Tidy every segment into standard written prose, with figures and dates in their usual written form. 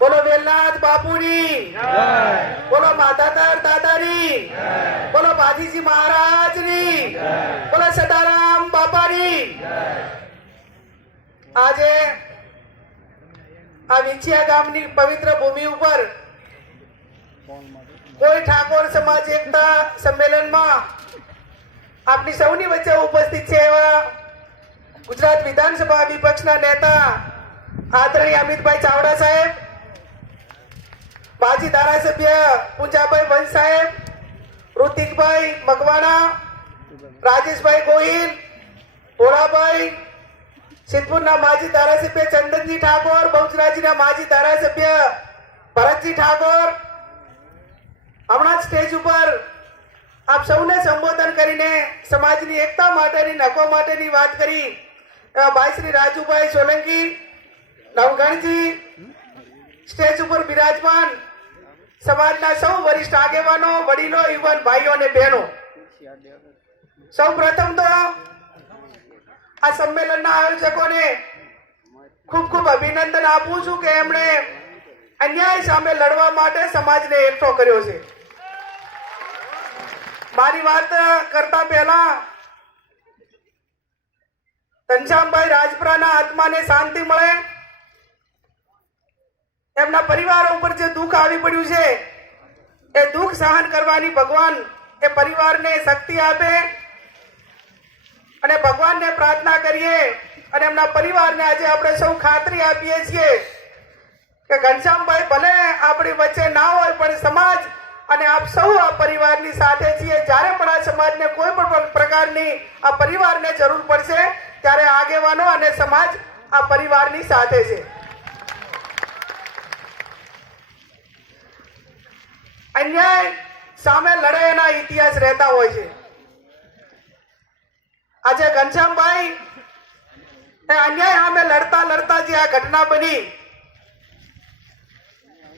બોલો વેલનાથ બાપુની બોલો માધાતર દાદાની બોલો બાજીજી મહારાજની બોલો સદારામ બાપાની આજે આ વિંછિયા ગામની પવિત્ર ભૂમિ ઉપર કોઈ ઠાકોર સમાજ એકતા સંમેલનમાં આપની સૌની વચ્ચે ઉપસ્થિત છે એવા ગુજરાત વિધાનસભા વિપક્ષના નેતા આદરણીય અમિતભાઈ ચાવડા સાહેબ, માજી ધારાસભ્ય પૂંજાભાઈ વંશ સાહેબ, ઋતિકભાઈ મકવાણા, રાજેશભાઈ ગોહિલ, ભોળાભાઈ, સિદ્ધપુરના માજી ધારાસભ્ય ચંદનજી ઠાકોર, બહુચરાજીના માજી ધારાસભ્ય ભરતજી ઠાકોર, હમણાં જ સ્ટેજ ઉપર આપ સૌને સંબોધન કરીને સમાજની એકતા માટેની નફો માટેની વાત કરી એવા ભાઈ શ્રી રાજુભાઈ સોલંકી, નવગણજી, સ્ટેજ ઉપર બિરાજમાન સમાજના સૌ વરિષ્ઠ આગેવાનો, વડીલો, યુવાન ભાઈઓ અને બહેનો, સૌ પ્રથમ તો આ સંમેલનના આયોજકોને ખૂબ ખૂબ અભિનંદન આપું છું કે એમણે અન્યાય સામે લડવા માટે સમાજને એકઠો કર્યો છે. મારી વાત કરતા પહેલા ઘનશ્યામભાઈ રાજપરાના આત્માને શાંતિ મળે, એમના પરિવાર ઉપર જે દુઃખ આવી પડ્યું છે એ દુઃખ સહન કરવાની ભગવાન એ પરિવારને શક્તિ આપે અને ભગવાનને પ્રાર્થના કરીએ અને એમના પરિવારને આજે આપણે સૌ ખાતરી આપીએ છીએ કે ઘનશ્યામભાઈ ભલે આપણી વચ્ચે ના હોય પણ સમાજ અને આપ સૌ આ પરિવારની સાથે છીએ. જ્યારે પણ આ સમાજને કોઈ પણ પ્રકારની આ પરિવારને જરૂર પડશે ત્યારે આગેવાનો અને સમાજ આ પરિવારની સાથે છે. અન્યાય સામે લડાઈના ઇતિહાસ રહેતા હોય છે. આજે ઘનશ્યામભાઈ અન્યાય સામે લડતા લડતા જે આ ઘટના બની,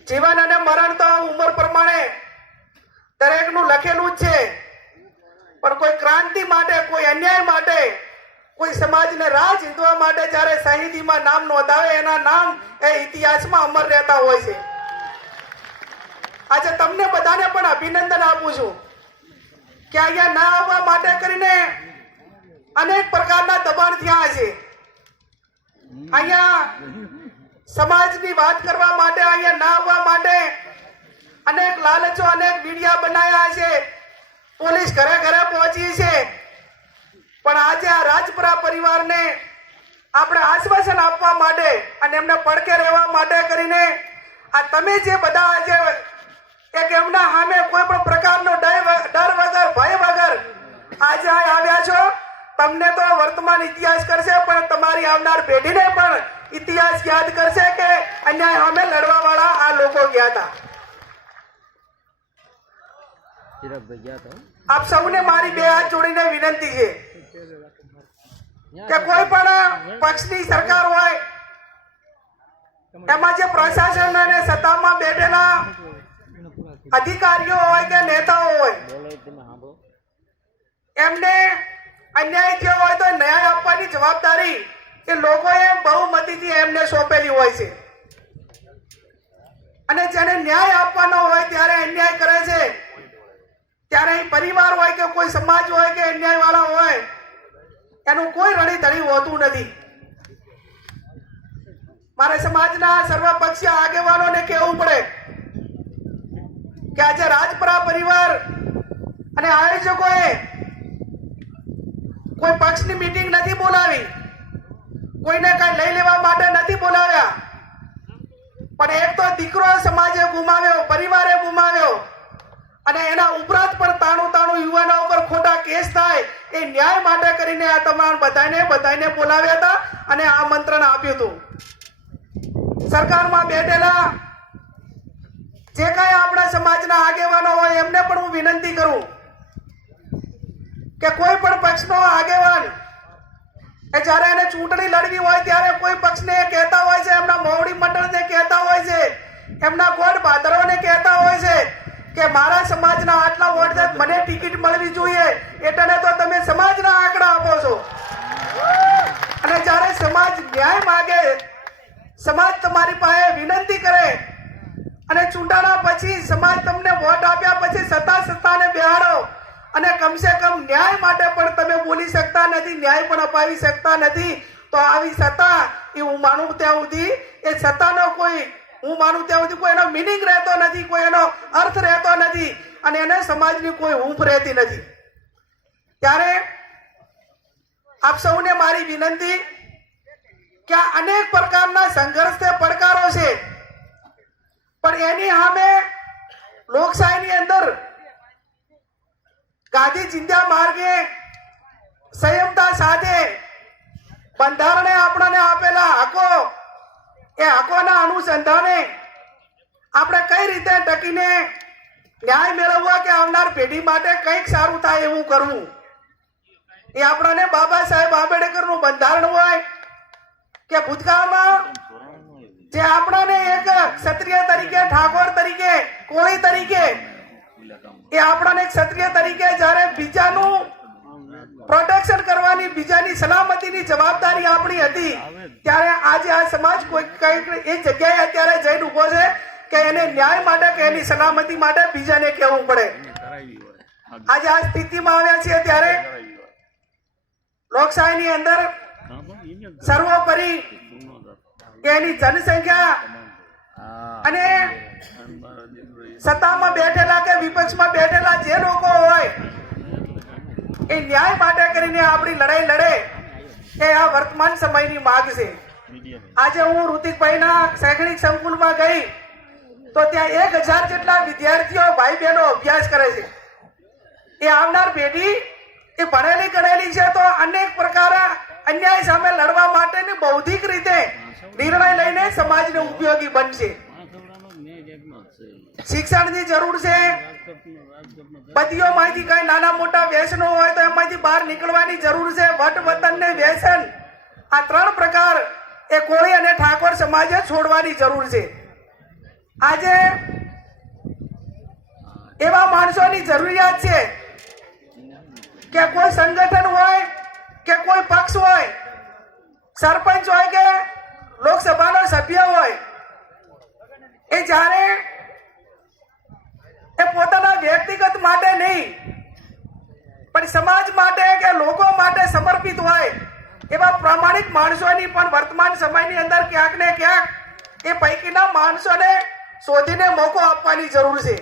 જીવન અને મરણ તો ઉંમર પ્રમાણે દરેકનું લખેલું જ છે, પણ કોઈ ક્રાંતિ માટે, કોઈ અન્યાય માટે, કોઈ સમાજને રાહ ચીંધવા માટે જ્યારે શહીદીમાં નામ નોંધાવે એના નામ એ ઇતિહાસમાં અમર રહેતા હોય છે. આજે તમને બધાને પણ અભિનંદન આપું છું કે અહીંયા ના આવવા માટે કરીને અનેક પ્રકારના દબાણ થયા છે. અહીંયા સમાજની વાત કરવા માટે, અહીંયા ના આવવા માટે અનેક લાલચો, અનેક મીડિયા બનાવ્યા છે, પોલીસ ઘરે ઘરે પહોંચી છે, પણ આજે આ રાજપરા પરિવારને આપણે આશ્વાસન આપવા માટે અને એમને પડકે રહેવા માટે કરીને આ તમે જે બધા આજે એક એમના સામે કોઈ પણ પ્રકારનો ડર વગર, ભય વગર આજે આવ્યા છો, તમને તો વર્તમાન ઇતિહાસ કરશે પણ તમારી આવનાર પેઢીને પણ ઇતિહાસ યાદ કરશે કે અન્યાય સામે લડવા વાળા આ લોકો ગયા હતા. આપ સૌને મારી બે હાથ જોડીને વિનંતી છે કે કોઈ પણ પક્ષની સરકાર હોય એમાં જે પ્રશાસન અને સત્તામાં બેઠેલા અધિકારીઓ હોય કે નેતાઓ હોય, એમને અન્યાય થયો હોય તો ન્યાય આપવાની જવાબદારી એ લોકોએ બહુમતીથી એમને સોંપેલી હોય છે. અને જેને ન્યાય આપવાનો હોય ત્યારે અન્યાય કરે છે, ત્યારે પરિવાર હોય કે કોઈ સમાજ હોય કે અન્યાય વાળા હોય, એનું કોઈ રણીધણી હોતું નથી. મારે સમાજના સર્વપક્ષીય આગેવાનોને કહેવું પડે કે આજે રાજપરા પરિવાર અને આયોજકોએ કોઈ પક્ષની મીટિંગ નથી બોલાવી, કોઈને કઈ લઈ લેવા માટે નથી બોલાવ્યા, પણ એક તો દીકરો સમાજે ગુમાવ્યો, પરિવારે ગુમાવ્યો અને એના ઉપરાંત પણ તાણું યુવાનો ઉપર ખોટા કેસ થાય એ ન્યાય માટે કરીને આ તમામ બધાને બોલાવ્યા હતા અને આમંત્રણ આપ્યું હતું. સરકારમાં બેઠેલા જે કઈ આપણા સમાજના આગેવાનો હોય એમને પણ હું વિનંતી કરું કે કોઈ પણ પક્ષનો આગેવાન એ જ્યારે એને ચૂંટણી લડવી હોય ત્યારે કોઈ પક્ષને કહેતા હોય છે, એમના મોવડી મંડળને કહેતા હોય છે, એમના ગોળ બાદરોને કહેતા હોય છે કે મારા સમાજના આટલા વોટ છે, મને ટિકિટ મળવી જોઈએ, એટલે તો તમે સમાજના આંકડા આપો છો. અને જ્યારે સમાજ ન્યાય માગે, સમાજ તમારી પાસે વિનંતી કરે અને ચૂંટાણા પછી સમાજ તમને વોટ આપ્યા પછી સત્તાને બેહાડો અને કમસે કમ ન્યાય માટે પણ તમે બોલી શકતા નથી, ન્યાય પણ અપાવી શકતા નથી, તો આવી સત્તા એ હું માનું ત્યાં સુધી એ સત્તાનો કોઈ એનો મિનિંગ રહેતો નથી, કોઈ એનો અર્થ રહેતો નથી અને એને સમાજની કોઈ હૂંફ રહેતી નથી. ત્યારે આપ સૌને મારી વિનંતી કે આ અનેક પ્રકારના સંઘર્ષ છે, પડકારો છે, પણ એની સામે લોકશાહીની અંદર ગાંધી ચિંધ્યા માર્ગે સંયમતા સાથે બંધારણે આપણને આપેલા હકો, એ હકોના અનુસંધાને આપણે કઈ રીતે ટકીને ન્યાય મેળવવા કે આવનાર પેઢી માટે કંઈક સારું થાય એવું કરવું, એ આપણને બાબા સાહેબ આંબેડકરનું બંધારણ હોય કે ભૂતકાળમાં જે આપણને એક ક્ષત્રિય તરીકે, ઠાકોર તરીકે, કોળી તરીકે, એ આપણને ક્ષત્રિય તરીકે જ્યારે બીજાનું પ્રોટેક્શન કરવાની, બીજાની સલામતીની જવાબદારી આપણી હતી, ત્યારે આજે આ સમાજ કોઈ કઈક એ જગ્યાએ અત્યારે જઈને ઉભો છે કે એને ન્યાય માટે કે એની સલામતી માટે બીજાને કહેવું પડે. આજે આ સ્થિતિમાં આવ્યા છીએ ત્યારે લોકશાહીની અંદર સર્વોપરી એની જનસંખ્યા અને સત્તામાં બેઠેલા કે વિપક્ષમાં બેઠેલા જે લોકો હોય એ ન્યાય માટે કરીને આપણી લડાઈ લડે, એ આ વર્તમાન સમયની માંગ છે. આજે હું ઋતિકભાઈના શૈક્ષણિક સંકુલમાં ગઈ તો ત્યાં 1000 જેટલા વિદ્યાર્થીઓ, ભાઈ બહેનો અભ્યાસ કરે છે. એ આવનાર પેઢી એ ભણેલી ગણેલી છે, તો અનેક પ્રકારે અન્યાય સામે લડવા માટેની બૌદ્ધિક રીતે નિર્ણય લઈને સમાજને ઉપયોગી બનશે. શિક્ષણની જરૂર છે. બદીઓમાંથી કઈ નાના મોટા વ્યસનો હોય તો એમાંથી બહાર નીકળવાની જરૂર છે. વટ વતન ને વ્યસન, આ 3 પ્રકાર એ કોળી અને ઠાકોર સમાજે છોડવાની જરૂર છે. આજે એવા માણસોની જરૂરિયાત છે કે કોઈ સંગઠન હોય કે કોઈ પક્ષ હોય, સરપંચ હોય કે લોકસભાનો સભ્ય હોય, એ જ્યારે એ પોતાના વ્યક્તિગત માટે નહીં પણ સમાજ માટે કે લોકો માટે સમર્પિત હોય એવા પ્રામાણિક માણસોની પણ વર્તમાન સમયની અંદર ક્યાંક ને ક્યાંક એ પૈકીના માણસોને શોધીને મોકો આપવાની જરૂર છે.